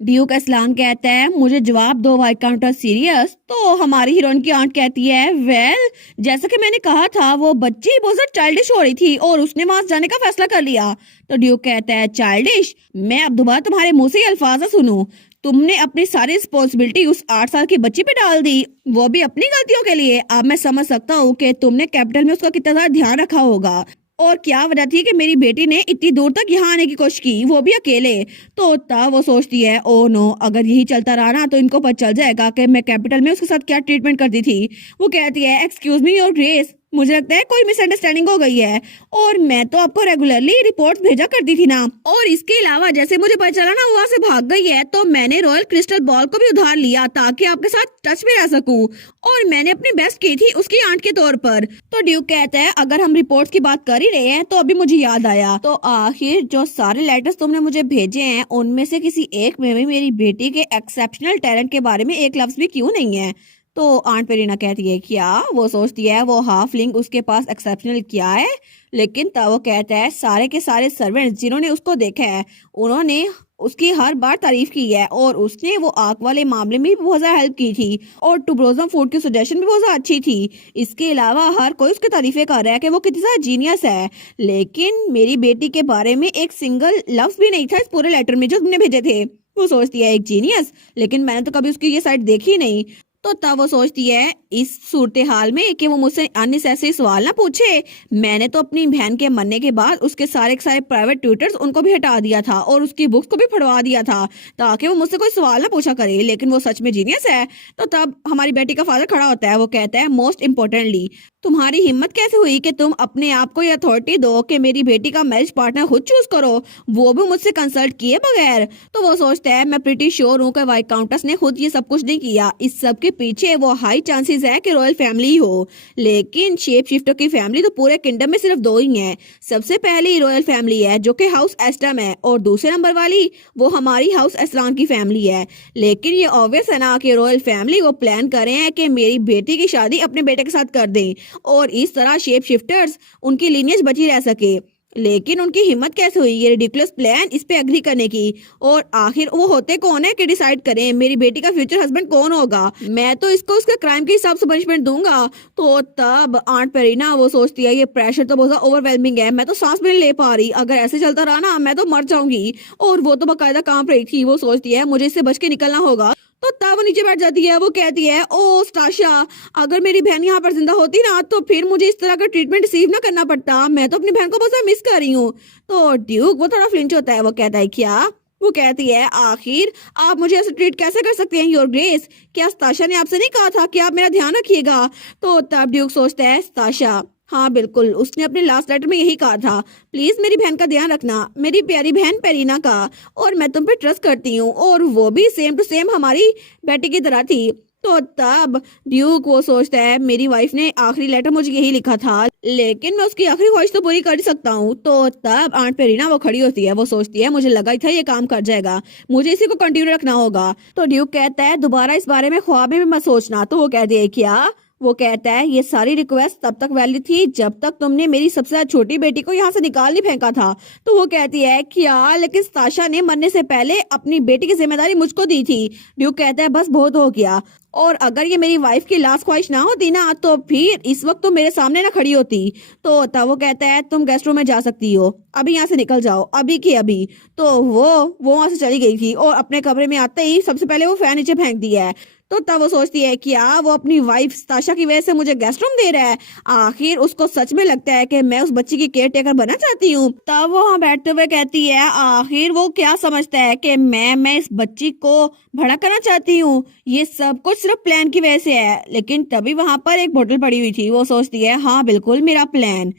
Duke Aslan कहता है मुझे जवाब दो वाई काउंटर सीरियस। तो हमारी हीरोइन की आंट कहती है वेल जैसा कि मैंने कहा था वो बच्ची बहुत ज्यादा चाइल्डिश हो रही थी और उसने वहां जाने का फैसला कर लिया। तो ड्यूक कहता है चाइल्डिश, मैं अब दोबारा तुम्हारे मुंह से ये अल्फाज सुनूं। तुमने अपनी सारी रिस्पॉन्सिबिलिटी उस 8 साल की बच्ची पे डाल दी, वो भी अपनी गलतियों के लिए। अब मैं समझ सकता हूँ कि तुमने कैपिटल में उसका कितना ज्यादा ध्यान रखा होगा और क्या वजह थी कि मेरी बेटी ने इतनी दूर तक यहाँ आने की कोशिश की, वो भी अकेले। तो तब वो सोचती है ओ नो, अगर यही चलता रहा ना तो इनको पता चल जाएगा कि मैं कैपिटल में उसके साथ क्या ट्रीटमेंट करती थी। वो कहती है एक्सक्यूज मी योर ग्रेस, मुझे लगता है कोई मिसअंडरस्टैंडिंग हो गई है और मैं तो आपको रेगुलरली रिपोर्ट्स भेजा करती थी ना। और इसके अलावा जैसे मुझे पता चला ना वहाँ से भाग गई है तो मैंने रॉयल क्रिस्टल बॉल को भी उधार लिया ताकि आपके साथ टच में रह सकूं और मैंने अपनी बेस्ट की थी उसकी आंट के तौर पर। तो ड्यूक कहता है अगर हम रिपोर्ट्स की बात कर ही रहे हैं तो अभी मुझे याद आया, तो आखिर जो सारे लेटर्स तुमने मुझे भेजे हैं उनमें से किसी एक में भी मेरी बेटी के एक्सेप्शनल टैलेंट के बारे में एक लफ्ज भी क्यों नहीं है। तो आंट पेरीना कहती है क्या, वो सोचती है वो हाफ लिंग उसके पास एक्सेप्शनल क्या है। लेकिन तब वो कहता है सारे के सारे सर्वेंट्स जिन्होंने उसको देखा है उन्होंने उसकी हर बार तारीफ की है और उसने वो आग वाले मामले में भी बहुत ज्यादा हेल्प की थी और टूब्रोजम फूड की सजेशन भी बहुत ज्यादा अच्छी थी। इसके अलावा हर कोई उसकी तारीफें कर रहा है कि वो कितना ज्यादा जीनियस है। लेकिन मेरी बेटी के बारे में एक सिंगल लफ्ज भी नहीं था इस पूरे लेटर में जो तुमने भेजे थे। वो सोचती है एक जीनियस, लेकिन मैंने तो कभी उसकी ये साइड देखी नहीं। तो तब वो सोचती है इस सूरत हाल में कि वो मुझसे अननेसेसरी सवाल ना पूछे। मैंने तो अपनी बहन के मरने के बाद उसके सारे के सारे प्राइवेट ट्यूटर्स उनको भी हटा दिया था और उसकी बुक्स को भी फड़वा दिया था ताकि वो मुझसे कोई सवाल ना पूछा करे। लेकिन वो सच में जीनियस है। तो तब हमारी बेटी का फादर खड़ा होता है, वो कहता है मोस्ट इम्पोर्टेंटली तुम्हारी हिम्मत कैसे हुई कि तुम अपने आप को ये अथॉरिटी दो कि मेरी बेटी का मैरिज पार्टनर खुद चूज करो, वो भी मुझसे कंसल्ट किए बगैर। तो वो सोचता है मैं प्रीटी श्योर हूँ कि वाइट काउंटस ने खुद ये सब कुछ नहीं किया, इस सब के पीछे वो हाई चांसेस है कि रॉयल फैमिली हो। लेकिन शेप शिफ्टर की फैमिली तो पूरे किंगडम में सिर्फ दो ही है। सबसे पहली रॉयल फैमिली है जो कि हाउस एस्टम है और दूसरे नंबर वाली वो हमारी हाउस एस्लान की फैमिली है। लेकिन ये ऑब्वियस है ना कि रॉयल फैमिली वो प्लान कर रहे हैं कि मेरी बेटी की शादी अपने बेटे के साथ कर दें और इस तरह शेप शिफ्टर्स उनकी लीनियज बची रह सके। लेकिन उनकी हिम्मत कैसे हुई ये रिडिकुलस प्लान इस पे एग्री करने की। और आखिर वो होते कौन है कि डिसाइड करें मेरी बेटी का फ्यूचर हस्बैंड कौन होगा। मैं तो इसको उसके क्राइम के हिसाब से पनिशमेंट दूंगा। तो तब आंट पेरीना वो सोचती है ये प्रेशर तो बहुत ओवरवेलमिंग है, मैं तो सांस भी नहीं ले पा रही, अगर ऐसे चलता रहा ना मैं तो मर जाऊंगी। और वो तो बाकायदा कांप रही थी। वो सोचती है मुझे इससे बच के निकलना होगा। तो तब वो नीचे बैठ जाती है। वो कहती है ओ स्टाशा, अगर मेरी बहन यहाँ पर जिंदा होती ना तो फिर मुझे इस तरह का ट्रीटमेंट रिसीव ना करना पड़ता, मैं तो अपनी बहन को बहुत मिस कर रही हूँ। तो ड्यूक वो थोड़ा फ्लिंच होता है। वो कहता है क्या, वो कहती है आखिर आप मुझे ऐसे ट्रीट कैसे कर सकते हैं योर ग्रेस, क्या स्ताशा ने आपसे नहीं कहा था कि आप मेरा ध्यान रखिएगा। तो तब ड्यूक सोचता है स्ताशा, हाँ बिल्कुल, उसने अपने लास्ट लेटर में यही कहा था प्लीज मेरी बहन का ध्यान रखना, मेरी प्यारी बहन पेरीना का, और मैं तुम पे ट्रस्ट करती हूँ। और वो भी सेम टू सेम हमारी बेटी की तरह थी। तो तब ड्यूक वो सोचता है मेरी वाइफ ने आखिरी लेटर मुझे यही लिखा था लेकिन मैं उसकी आखिरी ख्वाहिश तो पूरी कर ही सकता हूँ। तो तब आंट पेरीना वो खड़ी होती है। वो सोचती है मुझे लगा ही था ये काम कर जाएगा, मुझे इसी को कंटिन्यू रखना होगा। तो ड्यूक कहता है दोबारा इस बारे में ख्वाब में भी मत सोचना। तो वो कहती है क्या, वो कहता है ये सारी रिक्वेस्ट तब तक वैलिड थी जब तक तुमने मेरी सबसे ज्यादा छोटी बेटी को यहाँ से निकाल नहीं फेंका था। तो वो कहती है क्या, लेकिन स्ताशा ने मरने से पहले अपनी बेटी की जिम्मेदारी मुझको दी थी। ड्यूक कहता है बस बहुत हो गया, और अगर ये मेरी वाइफ की लास्ट ख्वाहिश ना होती ना तो फिर इस वक्त तो मेरे सामने ना खड़ी होती। तो तब वो कहता है तुम गेस्ट रूम में जा सकती हो, अभी यहाँ से निकल जाओ अभी के अभी। तो वो वहां से चली गई थी और अपने कमरे में आते ही सबसे पहले वो फैन नीचे फेंक दिया है। तो तब वो सोचती है क्या वो अपनी वाइफ स्ताशा की वजह से मुझे गेस्ट रूम दे रहा है। आखिर उसको सच में लगता है कि मैं उस बच्ची की केयर टेकर बनना चाहती हूँ। तब वो वहाँ बैठते हुए कहती है आखिर वो क्या समझता है कि मैं इस बच्ची को भड़ा करना चाहती हूँ, ये सब कुछ सिर्फ प्लान की वजह से है। लेकिन तभी वहां पर एक बोतल पड़ी हुई थी। वो सोचती है हाँ बिल्कुल मेरा प्लान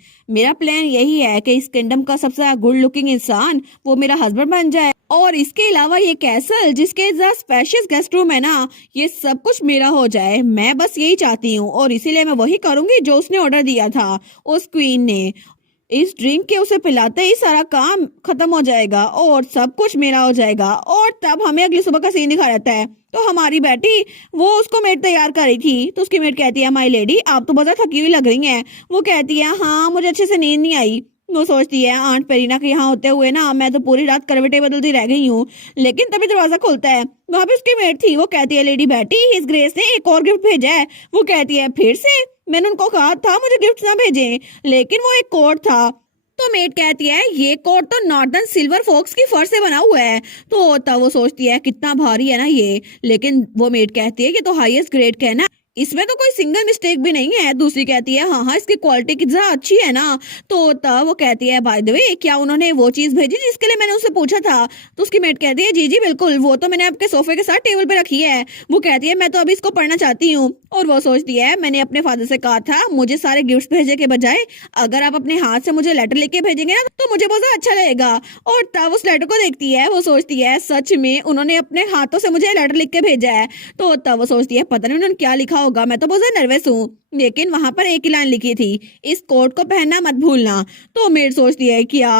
यही है कि इस किंगडम का सबसे गुड लुकिंग इंसान वो मेरा हस्बैंड बन जाए, और इसके अलावा ये कैसल जिसके स्पेशियस गेस्ट रूम है ना ये सब कुछ मेरा हो जाए। मैं बस यही चाहती हूँ और इसीलिए मैं वही करूंगी जो उसने ऑर्डर दिया था उस क्वीन ने। इस ड्रिंक के उसे पिलाते ही सारा काम खत्म हो जाएगा और सब कुछ मेरा हो जाएगा। और तब हमें अगली सुबह का सीन दिखा रहता है। तो हमारी बेटी वो उसको मेड तैयार कर रही थी। तो उसकी मेड कहती है माई लेडी आप तो बहुत थकी हुई लग रही हैं। वो कहती है हाँ मुझे अच्छे से नींद नहीं आई। वो सोचती है आंट पेरीना के यहाँ होते हुए ना मैं तो पूरी रात करवटें बदलती रह गई हूँ। लेकिन तभी दरवाजा खुलता है, वहां पे उसकी मेट थी। वो कहती है लेडी बैटी, हिज ग्रेस ने एक और गिफ्ट भेजा है। वो कहती है फिर से? मैंने उनको कहा था मुझे गिफ्ट ना भेजें, लेकिन वो एक कोट था। तो मेट कहती है ये कोट तो नॉर्दर्न सिल्वर फोक्स की फर से बना हुआ है। तो तब वो सोचती है कितना भारी है ना ये, लेकिन वो मेट कहती है कि तो हाईएस्ट ग्रेड का है ना, इसमें तो कोई सिंगल मिस्टेक भी नहीं है। दूसरी कहती है हाँ हाँ इसकी क्वालिटी कितना अच्छी है ना। तो तब वो कहती है बाय द वे क्या उन्होंने वो चीज भेजी जिसके लिए मैंने उससे पूछा था? तो उसकी मेट कहती है जी जी बिल्कुल, वो तो मैंने आपके सोफे के साथ टेबल पे रखी है। वो कहती है मैं तो अभी इसको पढ़ना चाहती हूँ। और वो सोचती है मैंने अपने फादर से कहा था मुझे सारे गिफ्ट भेजे के बजाय अगर आप अपने हाथ से मुझे लेटर लिख के भेजेंगे ना तो मुझे बहुत अच्छा लगेगा। और तब उस लेटर को देखती है, वो सोचती है सच में उन्होंने अपने हाथों से मुझे लेटर लिख के भेजा है। तो तब वो सोचती है पता नहीं उन्होंने क्या लिखा होगा, मैं तो बहुत ज्यादा नर्वस हूँ। लेकिन वहां पर एक ही लाइन लिखी थी, इस कोट को पहनना मत भूलना। तो मेड सोचती है क्या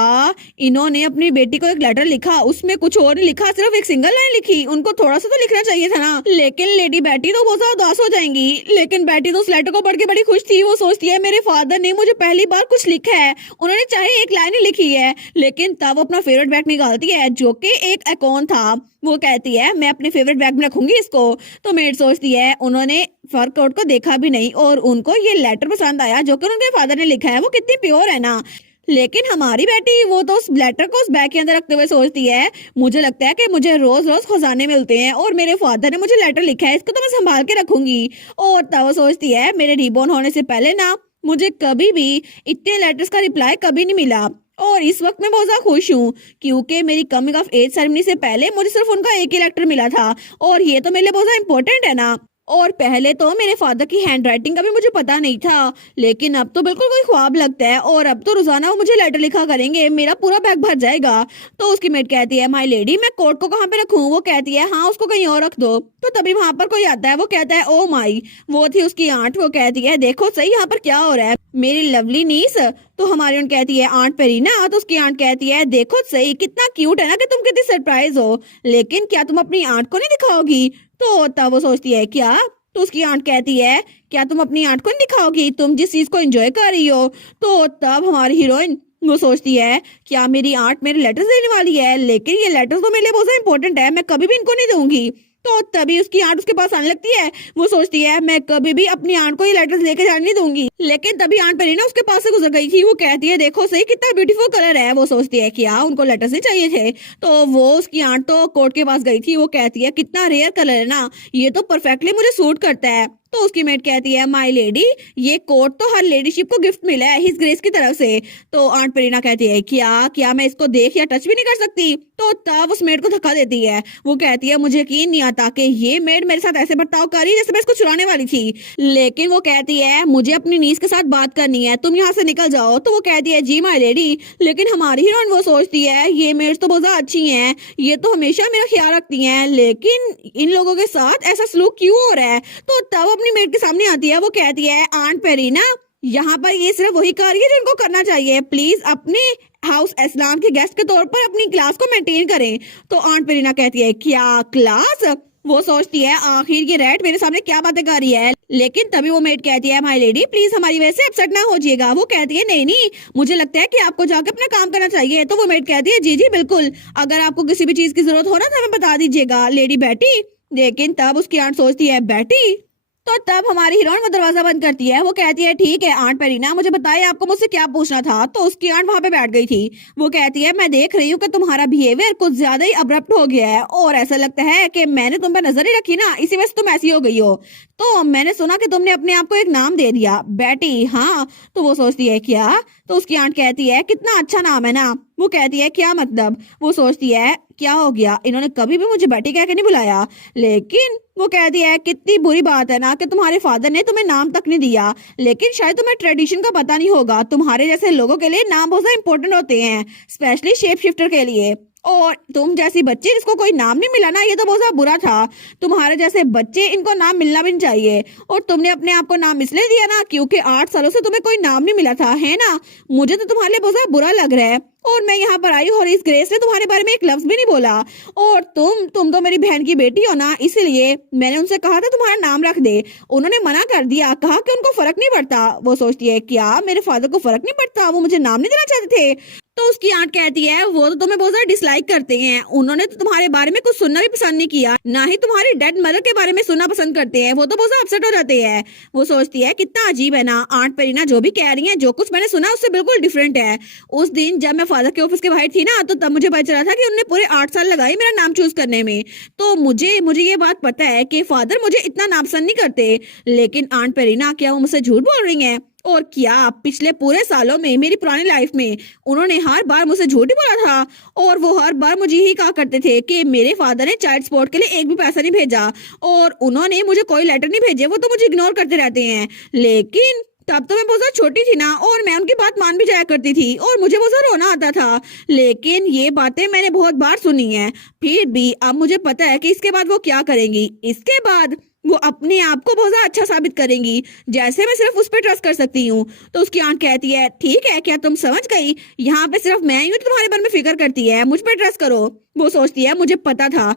इन्होंने अपनी बेटी को एक लेटर लिखा, उसमें कुछ और नहीं लिखा, सिर्फ एक सिंगल लाइन लिखी। उनको थोड़ा सा तो लिखना चाहिए था ना। लेकिन लेडी बैटी तो बहुत ज्यादा उदास हो जाएंगी। लेकिन बैटी तो उस लेटर को पढ़ के बड़ी खुश थी। वो सोचती है मेरे फादर ने मुझे पहली बार कुछ लिखा है, उन्होंने चाहे एक लाइन ही लिखी है। लेकिन तब वो अपना फेवरेट बैग निकालती है जो कि एक अकाउंट था। वो कहती है मैं अपने फेवरेट बैग में रखूंगी इसको। तो मेड सोचती है उन्होंने फर कोट को देखा भी नहीं और उनको ये लेटर पसंद आया जो कि उनके फादर ने लिखा है, वो कितनी प्योर है ना। लेकिन हमारी बेटी वो तो उस लेटर को उस बैग के अंदर रखते हुए सोचती है मुझे लगता है कि मुझे रोज रोज खजाने मिलते हैं और मेरे फादर ने मुझे लेटर लिखा है, इसको तो मैं संभाल के रखूंगी। और तब वो सोचती है मेरे रिबॉर्न होने से पहले ना मुझे कभी भी इतने लेटर्स का रिप्लाई कभी नहीं मिला। और इस वक्त मैं बहुत ज्यादा खुश हूँ क्योंकि मेरी कमिंग ऑफ एज सेरेमनी से पहले मुझे सिर्फ उनका एक ही लेटर मिला था और ये तो मेरे लिए बहुत ज्यादा इंपॉर्टेंट है ना। और पहले तो मेरे फादर की हैंड राइटिंग का भी मुझे पता नहीं था, लेकिन अब तो बिल्कुल कोई ख्वाब लगता है और अब तो रोजाना वो मुझे लेटर लिखा करेंगे, मेरा पूरा बैग भर जाएगा। तो उसकी मेट कहती है माय लेडी मैं कोट को कहाँ पे रखूं? वो कहती है हाँ उसको कहीं और रख दो। तो तभी वहां पर कोई आता है, वो कहता है ओ माई, वो थी उसकी आंट। वो कहती है देखो सही यहाँ पर क्या हो रहा है मेरी लवली नीस। तो हमारी आंट कहती है आंट पेरीना। तो उसकी आंट कहती है देखो सही कितना क्यूट है ना कि तुम कितनी सरप्राइज हो, लेकिन क्या तुम अपनी आंट को नहीं दिखाओगी? तो तब वो सोचती है क्या? तो उसकी आंट कहती है क्या तुम अपनी आंट को नहीं दिखाओगी, तुम जिस चीज को एंजॉय कर रही हो? तो तब हमारी हीरोइन वो सोचती है क्या मेरी आंट मेरे लेटर्स देने वाली है, लेकिन ये लेटर्स तो मेरे लिए बहुत ज्यादा इंपॉर्टेंट है, मैं कभी भी इनको नहीं दूंगी। तो तभी उसकी आंट उसके पास आने लगती है। वो सोचती है मैं कभी भी अपनी आंट को ये लेटर्स लेके जाने नहीं दूंगी। लेकिन तभी आंट पेरीना उसके पास से गुजर गई थी। वो कहती है देखो सही कितना ब्यूटीफुल कलर है। वो सोचती है क्या उनको लेटर्स नहीं चाहिए थे? तो वो उसकी आंट तो कोर्ट के पास गई थी। वो कहती है कितना रेयर कलर है ना, ये तो परफेक्टली मुझे सूट करता है। तो उसकी मेट कहती है माय लेडी ये कोट तो हर लेडीशिप को गिफ्ट मिला है हिज ग्रेस की तरफ से। तो आंट पेरीना कहती है क्या क्या मैं इसको देख या टच भी नहीं कर सकती? तो तब उस मेड को धक्का देती है। वो कहती है मुझे यकीन नहीं आता कि ये मेड मेरे साथ ऐसे बर्ताव कर रही है जैसे मैं इसको चुराने वाली थी। लेकिन वो कहती है मुझे अपनी नीस के साथ बात करनी है, तुम यहाँ से निकल जाओ। तो वो कहती है जी माय लेडी। लेकिन हमारी हीरोइन वो सोचती है ये मेड्स तो बहुत ज्यादा अच्छी हैं, ये तो हमेशा मेरा ख्याल रखती हैं, लेकिन इन लोगों के साथ ऐसा सलूक क्यों हो रहा है? तो तब अपनी मेड के सामने आती है। वो कहती है आंट पेरीना यहाँ पर ये सिर्फ वही कार्य है जो इनको करना चाहिए, प्लीज अपने हाउस एस्लान के गेस्ट के तौर पर अपनी क्लास को मेंटेन करें। तो आंट पेरीना कहती है क्या क्लास? वो सोचती है आखिर ये रैट मेरे सामने क्या बातें कर रही है। लेकिन तभी वो मेड कहती है माय लेडी प्लीज हमारी वजह से अपसेट ना हो जाइएगा। वो कहती है नहीं नहीं मुझे लगता है कि आपको जाकर अपना काम करना चाहिए। तो वो मेड कहती है जी जी बिल्कुल, अगर आपको किसी भी चीज की जरूरत हो ना तो हमें बता दीजिएगा लेडी बैटी। लेकिन तब उसकी आंट सोचती है बैटी। तो तब हमारी हीरोइन वो दरवाजा बंद करती है। वो कहती है ठीक है आंट पेरीना मुझे बताइए आपको मुझसे क्या पूछना था। तो उसकी आंट वहां पे बैठ गई थी। वो कहती है मैं देख रही हूँ कि तुम्हारा बिहेवियर कुछ ज्यादा ही अब्रप्ट हो गया है और ऐसा लगता है कि मैंने तुम पे नजर ही रखी ना, इसी वजह से तुम ऐसी हो गई हो। तो मैंने सुना कि तुमने अपने आप को एक नाम दे दिया बैटी। हाँ। तो वो सोचती है क्या? तो उसकी आंट कहती है कितना अच्छा नाम है ना। वो कहती है क्या मतलब? वो सोचती है क्या हो गया, इन्होंने कभी भी मुझे बैटी कह के नहीं बुलाया। लेकिन वो कहती है कितनी बुरी बात है ना कि तुम्हारे फादर ने तुम्हें नाम तक नहीं दिया। लेकिन शायद तुम्हें ट्रेडिशन का पता नहीं होगा, तुम्हारे जैसे लोगों के लिए नाम बहुत इंपॉर्टेंट होते हैं, स्पेशली शेप शिफ्टर के लिए। और तुम जैसी बच्ची जिसको कोई नाम नहीं मिला ना, ये तो बहुत ज्यादा बुरा था। तुम्हारे जैसे बच्चे इनको नाम मिलना भी नहीं चाहिए। और तुमने अपने आप को नाम इसलिए दिया ना क्योंकि 8 सालों से तुम्हें कोई नाम नहीं मिला था, है ना? मुझे तो तुम्हारे लिए बहुत ज्यादा बुरा लग रहा है। और मैं यहाँ पर आई हूँ और इस ग्रेस ने तुम्हारे बारे में एक लफ्ज भी नहीं बोला। और तुम तो मेरी बहन की बेटी हो ना, इसीलिए मैंने उनसे कहा था तुम्हारा नाम रख दे। उन्होंने मना कर दिया, कहा कि उनको फर्क नहीं पड़ता। वो सोचती है क्या मेरे फादर को फर्क नहीं पड़ता, वो मुझे नाम नहीं देना चाहते थे। तो उसकी आंट कहती है वो तो तुम्हें बहुत ज्यादा डिसलाइक करते हैं, उन्होंने तो तुम्हारे बारे में कुछ सुनना भी पसंद नहीं किया, ना ही तुम्हारी डेड मदर के बारे में सुनना पसंद करते हैं, वो तो बहुत ज्यादा अपसेट हो जाते हैं। वो सोचती है कितना अजीब है ना, आंट पेरीना जो भी कह रही है, जो कुछ मैंने सुना उससे बिल्कुल डिफरेंट है। उस दिन जब मैं फादर के ऑफिस के बाहर थी ना, तो तब मुझे पता चला था कि उन्होंने पूरे 8 साल लगाए मेरा नाम चूज करने में। तो मुझे मुझे ये बात पता है कि फादर मुझे इतना नापसंद नहीं करते। लेकिन आंट पेरीना क्या वो मुझसे झूठ बोल रही है? और क्या पिछले पूरे सालों में मेरी पुरानी लाइफ में उन्होंने हर बार मुझसे झूठ ही बोला था। और वो हर बार मुझे यही कहा करते थे कि मेरे फादर ने चाइल्ड सपोर्ट के लिए एक भी पैसा नहीं भेजा और उन्होंने मुझे कोई लेटर नहीं भेजे, वो तो मुझे इग्नोर करते रहते हैं। लेकिन तब तो मैं बहुत ज्यादा छोटी थी ना, और मैं उनकी बात मान भी जाया करती थी और मुझे बहुत ज्यादा रोना आता था। लेकिन ये बातें मैंने बहुत बार सुनी है। फिर भी अब मुझे पता है कि इसके बाद वो क्या करेंगी। इसके बाद वो अपने आप को बहुत ज्यादा अच्छा साबित करेंगी, जैसे मैं सिर्फ उस पर ट्रस्ट कर सकती हूँ। तो उसकी आंट कहती है ठीक है, क्या तुम समझ गई? यहाँ पे सिर्फ मैं ही हूँ तुम्हारे बारे में फिक्र करती है, मुझ पर ट्रस्ट करो। वो सोचती है मुझे पता था,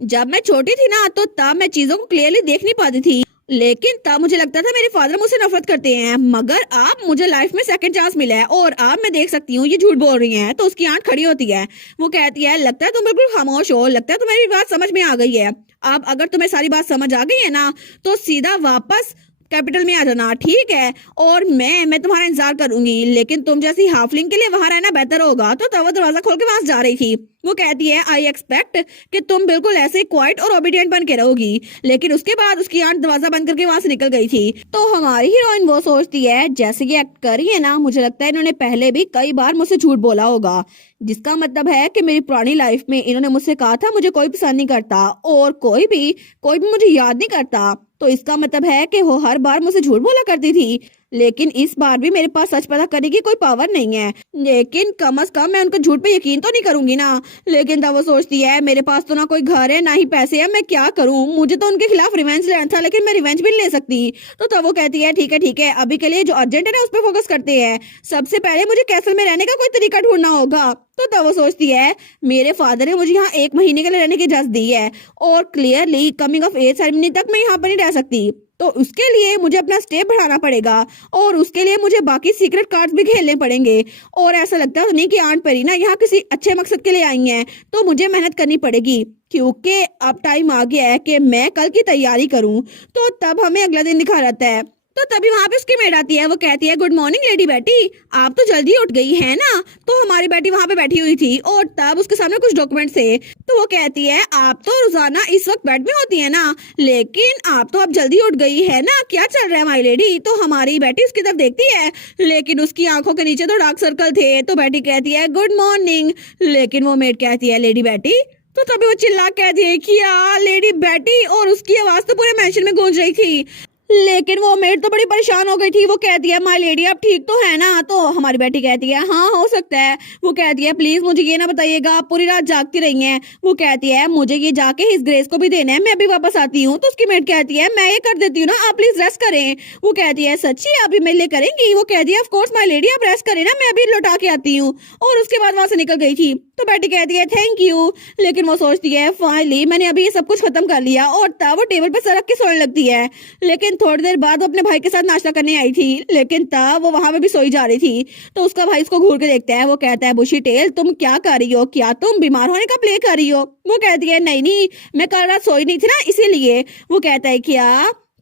जब मैं छोटी थी ना तो तब मैं चीजों को क्लियरली देख नहीं पाती थी, लेकिन तब मुझे लगता था मेरे फादर मुझसे नफरत करते हैं। मगर अब मुझे लाइफ में सेकंड चांस मिला है और अब मैं देख सकती हूँ ये झूठ बोल रही हैं। तो उसकी आंट खड़ी होती है, वो कहती है लगता है तुम बिल्कुल खामोश हो, लगता है तुम्हारी बात समझ में आ गई है। अब अगर तुम्हें सारी बात समझ आ गई है ना, तो सीधा वापस कैपिटल में आ जाना, ठीक है? और मैं तुम्हारा इंतजार करूंगी, लेकिन तुम जैसी हाफलिंग के लिए वहां रहना बेहतर होगा। तो तब वो दरवाजा खोल के वहां जा रही थी। वो कहती है आई एक्सपेक्ट कि तुम बिल्कुल ऐसे क्वाइट और ओबीडियंट बन के रहोगी। लेकिन उसके बाद उसकी आंट दरवाजा बंद करके वहां से निकल गई थी। तो हमारी हीरोइन वो सोचती है जैसे ये एक्ट कर रही है ना, मुझे लगता है इन्होंने पहले भी कई बार मुझसे झूठ बोला होगा, जिसका मतलब है कि मेरी पुरानी लाइफ में इन्होंने मुझसे कहा था मुझे कोई पसंद नहीं करता और कोई भी मुझे याद नहीं करता। तो इसका मतलब है कि वो हर बार मुझसे झूठ बोला करती थी। लेकिन इस बार भी मेरे पास सच पता करने की कोई पावर नहीं है, लेकिन कम से कम मैं उनके झूठ पे यकीन तो नहीं करूंगी ना। लेकिन तब वो सोचती है मेरे पास तो ना कोई घर है ना ही पैसे है, मैं क्या करूं? मुझे तो उनके खिलाफ रिवेंज लेना था, लेकिन मैं रिवेंज भी नहीं ले सकती। तो तब वो कहती है ठीक है, अभी के लिए जो अर्जेंट है ना उस पर फोकस करते हैं। सबसे पहले मुझे कैसल में रहने का कोई तरीका ढूंढना होगा। तो तब वो सोचती है मेरे फादर ने मुझे यहाँ 1 महीने के लिए रहने की इजाजत दी है और clearly coming of age ceremony तक मैं यहाँ पर नहीं रह सकती। तो उसके लिए मुझे अपना स्टे बढ़ाना पड़ेगा और उसके लिए मुझे बाकी सीक्रेट कार्ड्स भी खेलने पड़ेंगे। और ऐसा लगता है नहीं कि आंट पेरीना यहाँ किसी अच्छे मकसद के लिए आई हैं, तो मुझे मेहनत करनी पड़ेगी, क्योंकि अब टाइम आ गया है कि मैं कल की तैयारी करूं। तो तब हमें अगला दिन दिखा रहता है। तो तभी वहां पे उसकी मेड आती है। वो कहती है गुड मॉर्निंग लेडी बेटी, आप तो जल्दी उठ गई है ना? तो हमारी बेटी वहां पे बैठी हुई थी और तब उसके सामने कुछ डॉक्यूमेंट्स थे। तो वो कहती है आप तो रोजाना इस वक्त बेड में होती है ना, लेकिन आप तो अब जल्दी उठ गई है ना, क्या चल रहा है माई लेडी? तो हमारी बेटी उसकी तरफ देखती है, लेकिन उसकी आंखों के नीचे तो डार्क सर्कल थे। तो बेटी कहती है गुड मॉर्निंग, लेकिन वो मेड कहती है लेडी बेटी। तो तभी वो चिल्ला कहती है क्या लेडी बेटी, और उसकी आवाज तो पूरे मेंशन में गूंज रही थी। लेकिन वो मेड तो बड़ी परेशान हो गई थी। वो कहती है माय लेडी आप ठीक तो है ना? तो हमारी बेटी कहती है हाँ हो सकता है। वो कहती है प्लीज मुझे ये ना बताइएगा आप पूरी रात जागती रही हैं। वो कहती है मुझे ये जाके हिज ग्रेस को भी देना है, मैं अभी वापस आती हूँ। तो उसकी मेड कहती है मैं ये कर देती हूँ ना, आप प्लीज रेस्ट करें। वो कहती है सच्ची अभी मेरे लिए करेंगी? वो कहती है ऑफ कोर्स माय लेडी आप रेस्ट करें ना, मैं अभी लौटा के आती हूँ। और उसके बाद वहां से निकल गई थी। तो बेटी कहती है थैंक यू। लेकिन वो सोचती है फाइनली मैंने अभी ये सब कुछ खत्म कर लिया। और तब वो टेबल पर सरक के सोने लगती है। लेकिन थोड़ी देर बाद वो अपने भाई के साथ नाश्ता करने आई थी, लेकिन तब वो वहां पे भी सोई जा रही थी। तो उसका भाई उसको घूर के देखता है। वो कहता है बुशी टेल तुम क्या कर रही हो? क्या तुम बीमार होने का प्ले कर रही हो? वो कहती है नहीं मैं कल रात सोई नहीं थी ना इसीलिए। वो कहता है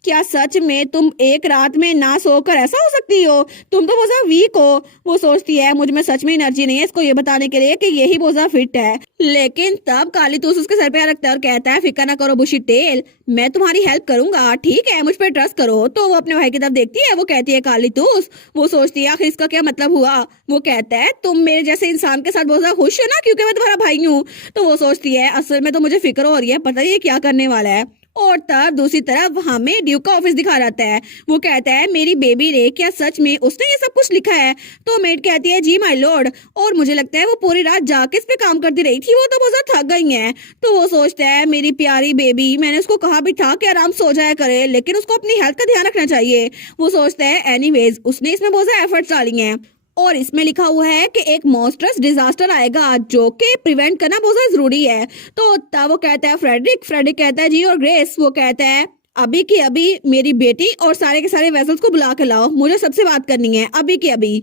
क्या सच में तुम एक रात में ना सोकर ऐसा हो सकती हो? तुम तो बहुत वीक हो। वो सोचती है मुझ में सच में एनर्जी नहीं है इसको ये बताने के लिए कि यही बहुत फिट है। लेकिन तब कालीतूस उसके सर पे रखता है और कहता है फिक्र ना करो बुशी टेल, मैं तुम्हारी हेल्प करूंगा, ठीक है मुझ पर ट्रस्ट करो। तो वो अपने भाई की तरफ देखती है। वो कहती है कालीतूस। वो सोचती है आखिर इसका क्या मतलब हुआ? वो कहता है तुम मेरे जैसे इंसान के साथ बहुत ज्यादा खुश हो ना, क्योंकि मैं तुम्हारा भाई हूँ। तो वो सोचती है असल में तो मुझे फिक्र हो रही है, पता नहीं क्या करने वाला है। और तब दूसरी तरफ हमें ड्यूक का ऑफिस दिखा रहता है। वो कहता है मेरी बेबी ने क्या सच में उसने ये सब कुछ लिखा है? तो मेड कहती है जी माय लॉर्ड। और मुझे लगता है वो पूरी रात जाके इस पे काम करती रही थी, वो तो बहुत ज्यादा थक गई है। तो वो सोचता है मेरी प्यारी बेबी, मैंने उसको कहा भी था कि आराम सो जाया करे, लेकिन उसको अपनी हेल्थ का ध्यान रखना चाहिए। वो सोचता है एनीवेज उसने इसमें बहुत ज्यादा एफर्ट्स डाली हैं। और इसमें लिखा हुआ है कि एक मॉन्स्टरस डिजास्टर आएगा जो कि प्रिवेंट करना बहुत ज्यादा जरूरी है। तो तब वो कहता है फ्रेडरिक कहता है जी। और ग्रेस वो कहता है अभी की अभी मेरी बेटी और सारे के सारे वेसल्स को बुला के लाओ, मुझे सबसे बात करनी है अभी की अभी।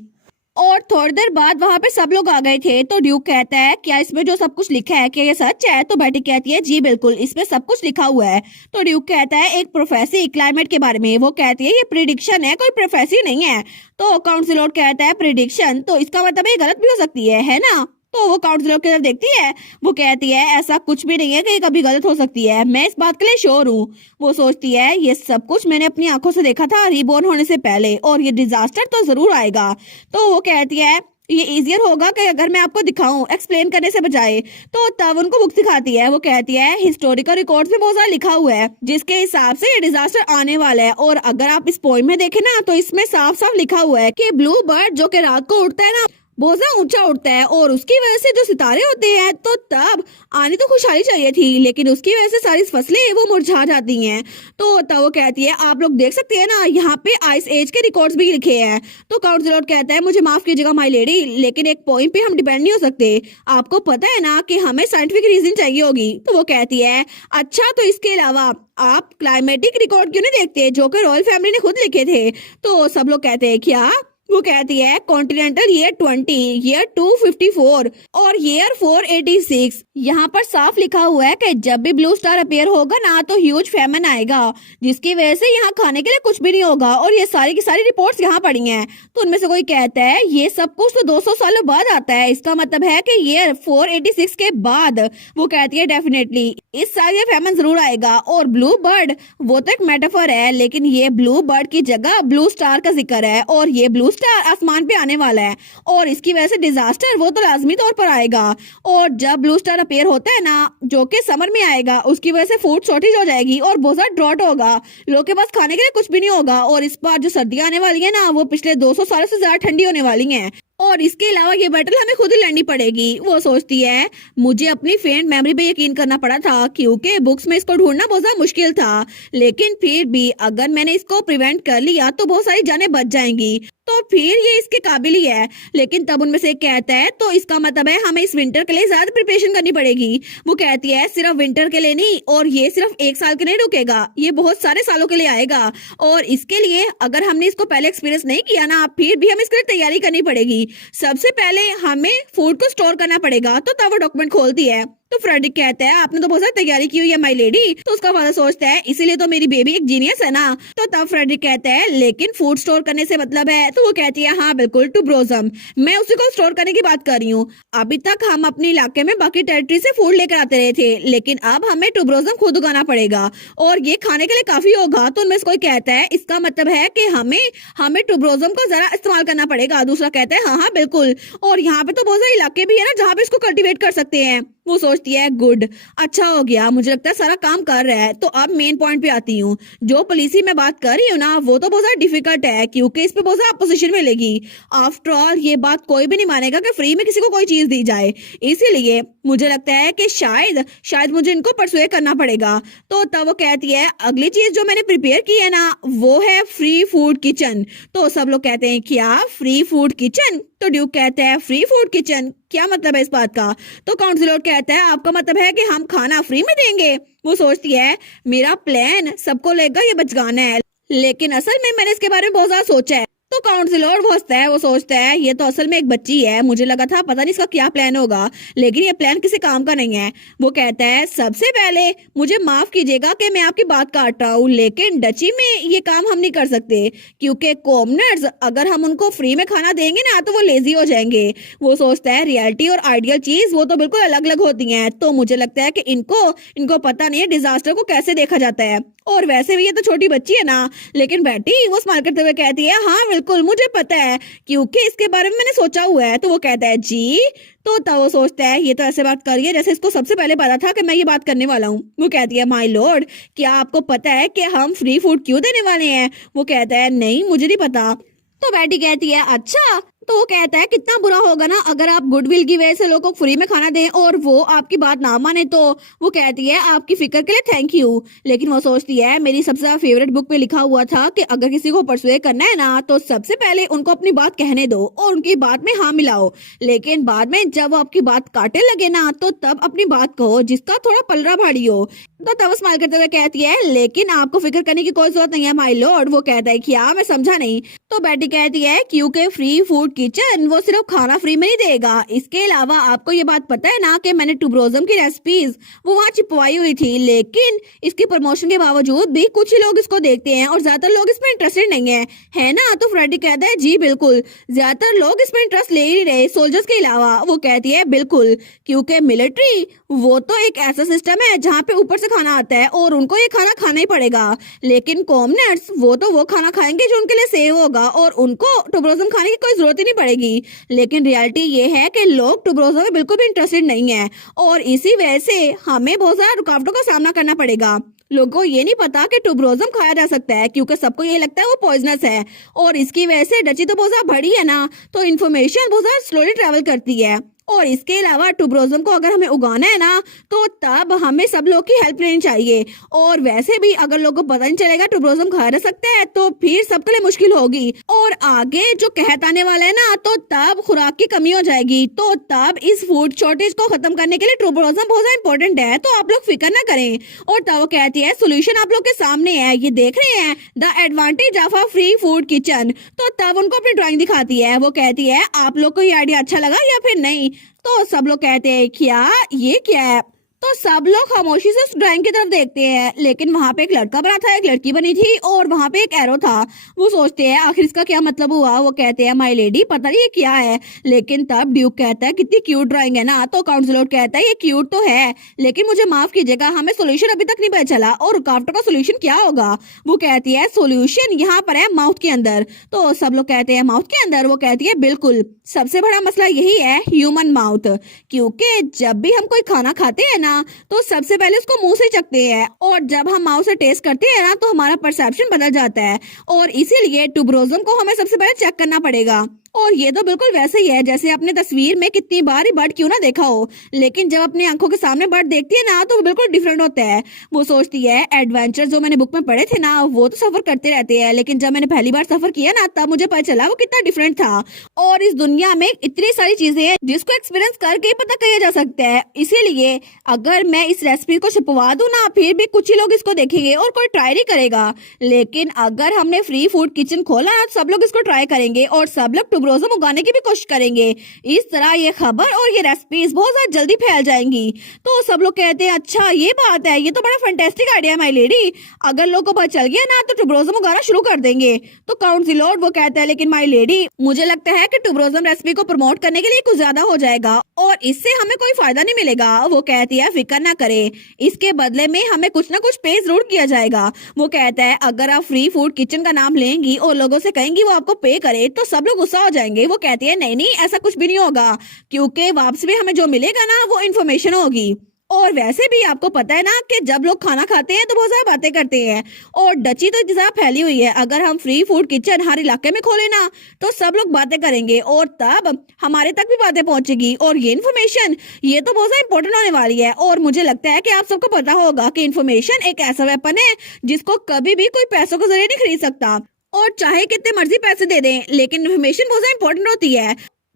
और थोड़ी देर बाद वहां पे सब लोग आ गए थे। तो ड्यूक कहता है क्या इसमें जो सब कुछ लिखा है क्या ये सच है? तो बेटी कहती है जी बिल्कुल, इसमें सब कुछ लिखा हुआ है। तो ड्यूक कहता है एक प्रोफेसी क्लाइमेट के बारे में। वो कहती है ये प्रिडिक्शन है, कोई प्रोफेसी नहीं है। तो काउंसिलर कहता है प्रिडिक्शन, तो इसका मतलब ये गलत भी हो सकती है ना? तो वो काउंसिलर की तरफ देखती है, वो कहती है ऐसा कुछ भी नहीं है कि ये कभी गलत हो सकती है, मैं इस बात के लिए श्योर हूँ। वो सोचती है ये सब कुछ मैंने अपनी आंखों से देखा था रिबॉर्न होने से पहले, और ये डिजास्टर तो जरूर आएगा। तो वो कहती है ये इजियर होगा कि अगर मैं आपको दिखाऊं एक्सप्लेन करने से बजाय। तो तब उनको बुक दिखाती है। वो कहती है हिस्टोरिकल रिकॉर्ड्स में बहुत सारा लिखा हुआ है जिसके हिसाब से ये डिजास्टर आने वाला है, और अगर आप इस पोइम में देखें ना तो इसमें साफ साफ लिखा हुआ है कि ब्लू बर्ड जो कि रात को उड़ता है ना बहुत ज्यादा ऊंचा उड़ता है, और उसकी वजह से जो सितारे होते हैं तो तब आनी तो खुशहाली चाहिए थी, लेकिन उसकी वजह से सारी फसलें वो मुरझा जाती हैं। तो तब वो कहती है आप लोग देख सकते हैं ना यहाँ पे आइस एज के रिकॉर्ड्स भी लिखे हैं। तो काउंसिलर कहता है मुझे माफ कीजिएगा माय लेडी, लेकिन एक पॉइंट पे हम डिपेंड नहीं हो सकते, आपको पता है ना कि हमें साइंटिफिक रीजन चाहिए होगी। तो वो कहती है अच्छा, तो इसके अलावा आप क्लाइमेटिक रिकॉर्ड क्यों नहीं देखते जो कि रॉयल फैमिली ने खुद लिखे थे? तो सब लोग कहते हैं क्या? वो कहती है कॉन्टिनेंटल ईयर 20, ईयर 254 और ईयर 486। यहाँ पर साफ लिखा हुआ है कि जब भी ब्लू स्टार अपेयर होगा ना तो ह्यूज फैमन आएगा जिसकी वजह से यहाँ खाने के लिए कुछ भी नहीं होगा, और ये सारी की सारी रिपोर्ट्स यहाँ पड़ी हैं। तो उनमें से कोई कहता है ये सब कुछ तो 200 सालों बाद आता है, इसका मतलब है कि ईयर 486 के बाद। वो कहती है डेफिनेटली इस साल ये फैमन जरूर आएगा, और ब्लू बर्ड वो तो एक मेटाफर है, लेकिन ये ब्लू बर्ड की जगह ब्लू स्टार का जिक्र है, और ये ब्लू स्टार आसमान पे आने वाला है, और इसकी वजह से डिजास्टर वो तो लाजमी तौर पर आएगा। और जब ब्लू स्टार अपेयर होता है ना जो कि समर में आएगा, उसकी वजह से फूड शॉर्टेज हो जाएगी और बहुत ज्यादा ड्रॉट होगा, लोगों के पास खाने के लिए कुछ भी नहीं होगा, और इस बार जो सर्दियां आने वाली है ना वो पिछले 200 सालों से ज्यादा ठंडी होने वाली है, और इसके अलावा ये बैटल हमें खुद ही लड़नी पड़ेगी। वो सोचती है मुझे अपनी फेंट मेमोरी पे यकीन करना पड़ा था क्योंकि बुक्स में इसको ढूंढना बहुत ज्यादा मुश्किल था, लेकिन फिर भी अगर मैंने इसको प्रिवेंट कर लिया तो बहुत सारी जानें बच जाएंगी, तो फिर ये इसके काबिल ही है। लेकिन तब उनमें से एक कहता है तो इसका मतलब है हमें इस विंटर के लिए ज्यादा प्रिपरेशन करनी पड़ेगी। वो कहती है सिर्फ विंटर के लिए नहीं, और ये सिर्फ एक साल के नहीं रुकेगा, ये बहुत सारे सालों के लिए आएगा, और इसके लिए अगर हमने इसको पहले एक्सपीरियंस नहीं किया ना फिर भी हमें इसके लिए तैयारी करनी पड़ेगी। सबसे पहले हमें फूड को स्टोर करना पड़ेगा। तो तब वो डॉक्यूमेंट खोलती है। तो फ्रेडरिक कहता है आपने तो बहुत सारी तैयारी की हुई है माय लेडी। तो उसका फादर सोचता है इसीलिए तो मेरी बेबी एक जीनियस है ना। तो तब फ्रेडरिक कहता है लेकिन फूड स्टोर करने से मतलब है? तो वो कहती है हाँ बिल्कुल, टूब्रोजम, मैं उसी को स्टोर करने की बात कर रही हूँ। अभी तक हम अपने इलाके में बाकी टेरिटरी से फूड लेकर आते रहे थे, लेकिन अब हमें टूब्रोजम खुद उगाना पड़ेगा, और ये खाने के लिए काफी होगा। तो उनमें से कोई कहता है इसका मतलब है कि हमें टूब्रोजम को जरा इस्तेमाल करना पड़ेगा। दूसरा कहता है हाँ बिल्कुल, और यहाँ पे तो बहुत सारे इलाके भी है ना जहाँ पे इसको कल्टीवेट कर सकते हैं। वो सोचती है गुड, अच्छा हो गया, मुझे लगता है सारा काम कर रहा है। तो अब मेन पॉइंट पे आती हूँ। जो पॉलिसी मैं बात कर रही हूँ ना वो तो बहुत ज्यादा डिफिकल्ट है क्योंकि इस पे बहुत ज्यादा अपोजिशन मिलेगी। आफ्टर ऑल ये बात कोई भी नहीं मानेगा कि फ्री में किसी को कोई चीज दी जाए, इसीलिए मुझे लगता है कि शायद मुझे इनको परसुएट करना पड़ेगा। तो तब वो कहती है अगली चीज जो मैंने प्रिपेयर की है ना वो है फ्री फूड किचन। तो सब लोग कहते हैं क्या फ्री फूड किचन? तो ड्यूक कहता है फ्री फूड किचन, क्या मतलब है इस बात का? तो काउंसिलर कहता है आपका मतलब है कि हम खाना फ्री में देंगे? वो सोचती है मेरा प्लान सबको लेकर ये बचगाना है, लेकिन असल में मैंने इसके बारे में बहुत ज्यादा सोचा है। तो काउंसिलर वो हंसता है, वो सोचता है ये तो असल में एक बच्ची है, मुझे लगा था पता नहीं इसका क्या प्लान होगा, लेकिन ये प्लान किसी काम का नहीं है। वो कहता है सबसे पहले मुझे माफ कीजिएगा कि मैं आपकी बात काट रहा हूँ, लेकिन डची में ये काम हम नहीं कर सकते क्योंकि कॉमनर्स अगर हम उनको फ्री में खाना देंगे ना तो वो लेजी हो जाएंगे। वो सोचता है रियलिटी और आइडियल चीज वो तो बिल्कुल अलग अलग होती है, तो मुझे लगता है कि इनको पता नहीं है डिजास्टर को कैसे देखा जाता है, और वैसे भी ये तो छोटी बच्ची है ना। लेकिन बेटी वो स्माइल करते हुए कहती है हाँ बिल्कुल मुझे पता है क्योंकि इसके बारे में मैंने सोचा हुआ है। तो वो कहता है जी। तो तब वो सोचता है ये तो ऐसे बात कर रही है जैसे इसको सबसे पहले पता था कि मैं ये बात करने वाला हूँ। वो कहती है माय लॉर्ड क्या आपको पता है कि हम फ्री फूड क्यों देने वाले हैं? वो कहता है नहीं मुझे नहीं पता। तो बेटी कहती है अच्छा, तो वो कहता है कितना बुरा होगा ना अगर आप गुडविल की वजह से लोगों को फ्री में खाना दें और वो आपकी बात ना माने। तो वो कहती है आपकी फिक्र के लिए थैंक यू। लेकिन वो सोचती है मेरी सबसे ज्यादा फेवरेट बुक पे लिखा हुआ था कि अगर किसी को परसुएट करना है ना तो सबसे पहले उनको अपनी बात कहने दो और उनकी बात में हाँ मिलाओ, लेकिन बाद में जब वो आपकी बात काटे लगे ना तो तब अपनी बात कहो जिसका थोड़ा पलड़ा भारी हो। तो तब स्माइल करते हुए कहती है लेकिन आपको फिक्र करने की कोई जरूरत नहीं है माय लॉर्ड। वो कहता है क्या, मैं समझा नहीं। तो बेटी कहती है क्योंकि फ्री फूड किचन वो सिर्फ खाना फ्री में नहीं देगा, इसके अलावा आपको ये बात पता है ना कि मैंने टुब्रोजम की रेसिपीज वो वहाँ छिपवाई हुई थी, लेकिन इसकी प्रमोशन के बावजूद भी कुछ ही लोग इसको देखते हैं और ज्यादातर लोग इसमें इंटरेस्टेड नहीं है ना। तो फ्रेडी कहता है जी बिल्कुल, ज्यादातर लोग इसमें इंटरेस्ट ले ही रहे सोल्जर्स के अलावा। वो कहती है बिल्कुल, क्योंकि मिलिट्री वो तो एक ऐसा सिस्टम है जहाँ पे ऊपर से खाना आता है और उनको ये खाना खाना ही पड़ेगा, लेकिन कॉमनर्स वो खाना खाएंगे जो उनके लिए सेव होगा और उनको टुब्रोजम खाने की कोई जरूरत ही नहीं पड़ेगी। लेकिन रियलिटी ये है कि लोग टुब्रोजम में बिल्कुल भी इंटरेस्टेड नहीं है और इसी वजह से हमें बहुत सारा रुकावटों का सामना करना पड़ेगा। लोगों को ये नहीं पता कि टुब्रोजम खाया जा सकता है क्योंकि सबको ये लगता है वो पॉइजनस है और इसकी वजह से डची तो बहुत ज्यादा बड़ी है ना, तो इन्फॉर्मेशन बहुत ज्यादा स्लोली ट्रेवल करती है। और इसके अलावा टुब्रोजम को अगर हमें उगाना है ना तो तब हमें सब लोग की हेल्प लेनी चाहिए और वैसे भी अगर लोगों को पता नहीं चलेगा टुब्रोजम खाया जा सकता है तो फिर सबके लिए मुश्किल होगी और आगे जो कहत आने वाला है ना तो तब खुराक की कमी हो जाएगी। तो तब इस फूड शॉर्टेज को खत्म करने के लिए टुब्रोजम बहुत ज्यादा इंपॉर्टेंट है, तो आप लोग फिक्र ना करें। और तब वो कहती है सोल्यूशन आप लोग के सामने है, ये देख रहे हैं the advantage of a free food kitchen. तो तब उनको अपनी ड्राइंग दिखाती है। वो कहती है आप लोग को ये आइडिया अच्छा लगा या फिर नहीं। तो सब लोग कहते हैं क्या, ये क्या है। तो सब लोग खामोशी से उस ड्राइंग की तरफ देखते हैं, लेकिन वहां पे एक लड़का बना था, एक लड़की बनी थी और वहां पे एक एरो था। वो सोचते हैं आखिर इसका क्या मतलब हुआ। वो कहते हैं माय लेडी पता नहीं ये क्या है, लेकिन तब ड्यूक कहता है कितनी क्यूट ड्राइंग है ना। तो काउंसलर कहता है ये क्यूट तो है लेकिन मुझे माफ कीजिएगा हमें सोल्यूशन अभी तक नहीं पता चला और रुकावटों का सोल्यूशन क्या होगा। वो कहती है सोल्यूशन यहाँ पर है माउथ के अंदर। तो सब लोग कहते हैं माउथ के अंदर। वो कहती है बिल्कुल, सबसे बड़ा मसला यही है ह्यूमन माउथ, क्योंकि जब भी हम कोई खाना खाते हैं ना तो सबसे पहले उसको मुंह से चखते हैं और जब हम माउथ से टेस्ट करते हैं ना तो हमारा परसेप्शन बदल जाता है और इसीलिए टुब्रोजम को हमें सबसे पहले चेक करना पड़ेगा। और ये तो बिल्कुल वैसे ही है जैसे आपने तस्वीर में कितनी बार ही बर्ड क्यों ना देखा हो, लेकिन जब अपनी आंखों के सामने बर्ड देखती है ना तो वो बिल्कुल डिफरेंट होता है। वो सोचती है एडवेंचर जो मैंने बुक में पढ़े थे ना वो तो सफर करते रहते हैं, लेकिन जब मैंने पहली बार सफर किया ना तब मुझे पता चला वो कितना डिफरेंट था। और इस दुनिया में इतनी सारी चीजें हैं जिसको एक्सपीरियंस करके ही पता किया जा सकता है। इसीलिए अगर मैं इस रेसिपी को छुपवा दूं ना फिर भी कुछ ही लोग इसको देखेंगे और कोई ट्राई नहीं करेगा, लेकिन अगर हमने फ्री फूड किचन खोला ना सब लोग इसको ट्राई करेंगे और सब लोग टुब्रोजम उगाने की भी कोशिश करेंगे। इस तरह ये खबर और ये रेसिपीज बहुत ज्यादा जल्दी फैल जाएंगी। तो सब लोग कहते हैं अच्छा ये बात है, ये तो बड़ा फैंटास्टिक आइडिया है माय लेडी, अगर लोगों को पता चल गया ना तो टुब्रोजम उगाना शुरू कर देंगे। तो काउंसिलर वो कहता है लेकिन माय लेडी मुझे लगता है कि टुब्रोजम रेसिपी को प्रमोट करने के लिए कुछ ज्यादा हो जाएगा और इससे हमें कोई फायदा नहीं मिलेगा। वो कहती है फिक्र ना करे, इसके बदले में हमें कुछ ना कुछ पे जरूर किया जाएगा। वो कहता है अगर आप फ्री फूड किचन का नाम लेंगी और लोगों से कहेंगी वो आपको पे करे तो सब लोग गुस्सा हो जाएंगे। वो कहती है नहीं नहीं ऐसा कुछ भी नहीं होगा, क्योंकि वापस भी हमें जो मिलेगा ना वो इन्फॉर्मेशन होगी। और वैसे भी आपको पता है ना कि जब लोग खाना खाते हैं तो बहुत ज्यादा बातें करते हैं और डची तो इतनी ज्यादा फैली हुई है। अगर हम फ्री फूड किचन हर इलाके में खोले ना तो सब लोग बातें करेंगे और तब हमारे तक भी बातें पहुंचेगी और ये इन्फॉर्मेशन ये तो बहुत ज्यादा इंपॉर्टेंट होने वाली है। और मुझे लगता है कि आप सबको पता होगा कि इन्फॉर्मेशन एक ऐसा वेपन है जिसको कभी भी कोई पैसों के जरिए नहीं खरीद सकता और चाहे कितने मर्जी पैसे दे दें लेकिन इन्फॉर्मेशन बहुत ज्यादा इंपॉर्टेंट होती है।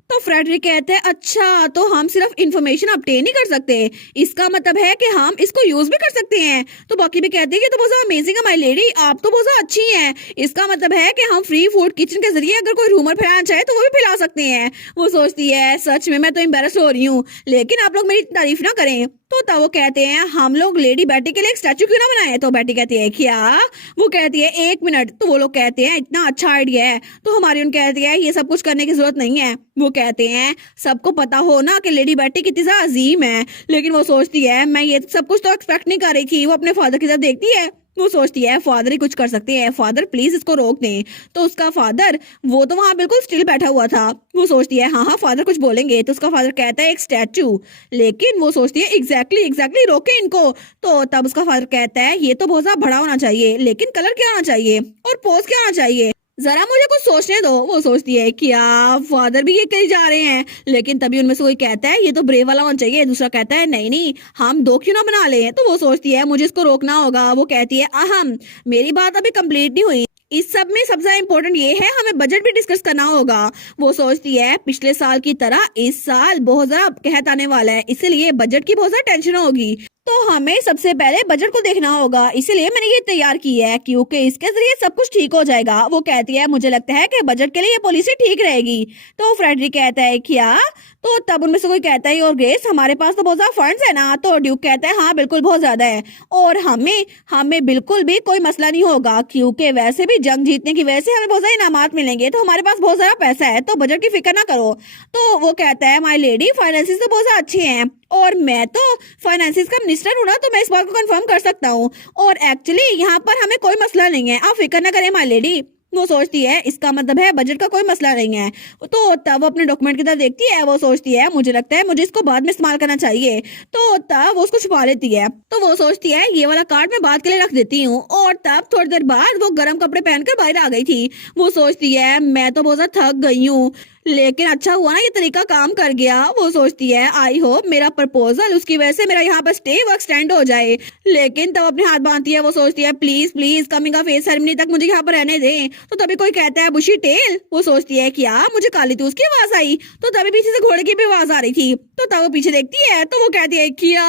तो फ्रेडरिक कहते हैं अच्छा तो हम सिर्फ इन्फॉर्मेशन ऑब्टेन नहीं कर सकते, इसका मतलब है कि हम इसको यूज भी कर सकते हैं। तो बाकी भी कहते हैं कि तो बहुत ज्यादा अमेजिंग है माय लेडी, आप तो बहुत ज्यादा अच्छी हैं, इसका मतलब है कि हम फ्री फूड किचन के जरिए अगर कोई रूमर फैलाना चाहे तो वो भी फैला सकते हैं। वो सोचती है सच में मैं तो एम्बेरस हो रही हूँ, लेकिन आप लोग मेरी तारीफ ना करें। तो तब वो कहते हैं हम लोग लेडी बैटी के लिए एक स्टैचू क्यों ना बनाए। तो बैटी कहती है क्या। वो कहती है 1 मिनट। तो वो लोग कहते हैं इतना अच्छा आइडिया है। तो हमारी उन कहती है ये सब कुछ करने की जरूरत नहीं है। वो कहते हैं सबको पता हो ना कि लेडी बैटी कितनी ज्यादा अजीम है, लेकिन वो सोचती है मैं ये सब कुछ तो एक्सपेक्ट नहीं कर रही थी। वो अपने फादर की तरफ देखती है, वो सोचती है फादर ही कुछ कर सकते हैं, फादर प्लीज इसको रोक दें। तो उसका फादर वो तो वहां बिल्कुल स्टिल बैठा हुआ था। वो सोचती है हाँ हाँ फादर कुछ बोलेंगे। तो उसका फादर कहता है एक स्टैचू, लेकिन वो सोचती है एग्जैक्टली रोके इनको। तो तब उसका फादर कहता है ये तो बहुत ज्यादा बड़ा होना चाहिए, लेकिन कलर क्या होना चाहिए और पोज क्या होना चाहिए, जरा मुझे कुछ सोचने दो। वो सोचती है क्या फादर भी ये कहीं जा रहे हैं, लेकिन तभी उनमें से कोई कहता है ये तो ब्रेव वाला होना चाहिए, दूसरा कहता है नहीं नहीं हम दो क्यों ना बना लें। तो वो सोचती है मुझे इसको रोकना होगा। वो कहती है अहम मेरी बात अभी कंप्लीट नहीं हुई, इस सब में सबसे ज्यादा इम्पोर्टेंट ये है हमें बजट भी डिस्कस करना होगा। वो सोचती है पिछले साल की तरह इस साल बहुत ज्यादा कहत आने वाला है, इसीलिए बजट की बहुत ज्यादा टेंशन होगी, तो हमें सबसे पहले बजट को देखना होगा, इसीलिए मैंने ये तैयार की है क्योंकि इसके जरिए सब कुछ ठीक हो जाएगा। वो कहती है मुझे लगता है कि बजट के लिए ये पॉलिसी ठीक रहेगी। तो फ्रेडरिक कहता है क्या, तो तब उनमें से कोई कहता है और ग्रेस हमारे पास तो बहुत ज्यादा फंड्स है ना। तो ड्यूक कहता है हाँ बिल्कुल बहुत ज्यादा है, और हमें हमें बिल्कुल भी कोई मसला नहीं होगा क्योंकि वैसे भी जंग जीतने की वजह से हमें बहुत ज्यादा इनामात मिलेंगे, तो हमारे पास बहुत ज्यादा पैसा है, तो बजट की फिक्र ना करो। तो वो कहता है माय लेडी फाइनेंसिस तो बहुत ज्यादा अच्छे हैं और मैं तो फाइनेंसिस का मिनिस्टर हूँ ना, तो मैं इस बात को कंफर्म कर सकता हूँ, और एक्चुअली यहाँ पर हमें कोई मसला नहीं है, आप फिक्र ना करें माय लेडी। वो सोचती है इसका मतलब है बजट का कोई मसला नहीं है। तो तब वो अपने डॉक्यूमेंट की तरफ देखती है। वो सोचती है मुझे लगता है मुझे इसको बाद में इस्तेमाल करना चाहिए, तो तब वो उसको छुपा लेती है। तो वो सोचती है ये वाला कार्ड मैं बाद के लिए रख देती हूँ, और तब थोड़ी देर बाद वो गर्म कपड़े पहनकर बाहर आ गई थी। वो सोचती है मैं तो बहुत ज्यादा थक गई हूँ, लेकिन अच्छा हुआ ना ये तरीका काम कर गया। वो सोचती है आई होप मेरा प्रपोजल उसकी वजह से मेरा यहाँ पर स्टे वर्क एक्सटेंड हो जाए, लेकिन तब अपने हाथ बांधती है। वो सोचती है please please coming of age ceremony तक मुझे यहाँ पर रहने दें। तो तभी कोई कहता है बुशी टेल। वो सोचती है क्या मुझे काली तूस की आवाज आई, तो तभी पीछे से घोड़े की भी आवाज आ रही थी। तो तब वो पीछे देखती है तो वो कहती है क्या,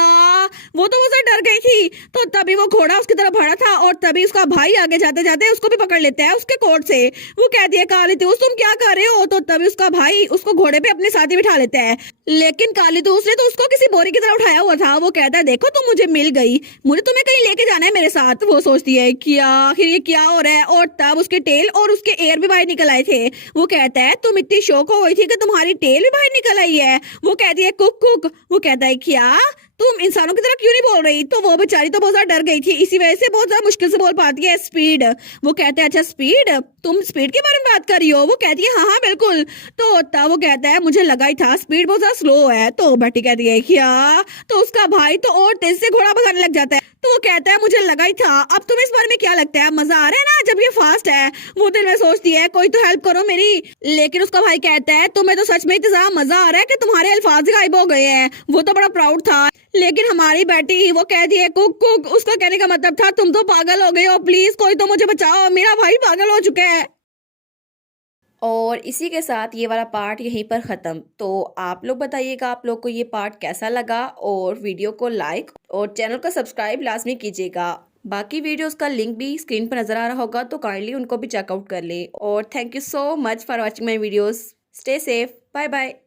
वो तो वो डर गई थी। तो तभी वो घोड़ा उसकी तरफ बढ़ा था, और तभी उसका भाई आगे जाते जाते उसको भी पकड़ लेता है उसके कोट से। वो कहती है काली तूस तुम क्या कर रहे हो। तो तभी उसका भाई उसको घोड़े पे अपने साथ ही बिठा लेता है, लेकिन काली तूस ने तो उसको किसी बोरी की तरह उठाया हुआ था। वो कहता है देखो तुम मुझे मिल गई, मुझे तुम्हें कहीं लेके जाना है मेरे साथ। वो सोचती है क्या आखिर ये क्या हो रहा है, और तब उसके टेल और उसके एयर भी बाहर निकल आए थे। वो कहता है तुम इतनी शौक हो गई थी कि तुम्हारी टेल भी बाहर निकल आई है। वो कहती है कुक कुक। वो कहता है क्या तुम इंसानों की तरह क्यों नहीं बोल रही। तो वो बेचारी तो बहुत ज्यादा डर गई थी, इसी वजह से बहुत ज्यादा मुश्किल से बोल पाती है स्पीड। वो कहते हैं अच्छा स्पीड, तुम स्पीड के बारे में बात कर रही हो। वो कहती है हाँ हाँ बिल्कुल। तो तब वो कहता है मुझे लगा ही था स्पीड बहुत ज्यादा स्लो है। तो बेटी कहती है क्या, तो उसका भाई तो और तेज से घोड़ा भगाने लग जाता है। तो वो कहता है मुझे लगा ही था। अब तुम्हें इस बारे में क्या लगता है, मजा आ रहा है ना जब ये फास्ट है। वो दिल में सोचती है कोई तो हेल्प करो मेरी, लेकिन उसका भाई कहता है तुम्हें तो सच में इतना ज्यादा मजा आ रहा है कि तुम्हारे अल्फाज गायब हो गए हैं। वो तो बड़ा प्राउड था, लेकिन हमारी बेटी वो कहती है कुक कुक। उसका कहने का मतलब था तुम तो पागल हो गए हो, प्लीज कोई तो मुझे बचाओ, मेरा भाई पागल हो चुका है। और इसी के साथ ये वाला पार्ट यहीं पर ख़त्म। तो आप लोग बताइएगा आप लोग को ये पार्ट कैसा लगा, और वीडियो को लाइक और चैनल को सब्सक्राइब लाजमी कीजिएगा। बाकी वीडियोस का लिंक भी स्क्रीन पर नज़र आ रहा होगा, तो काइंडली उनको भी चेकआउट कर ले। और thank you so much for watching my videos. Stay safe, bye bye.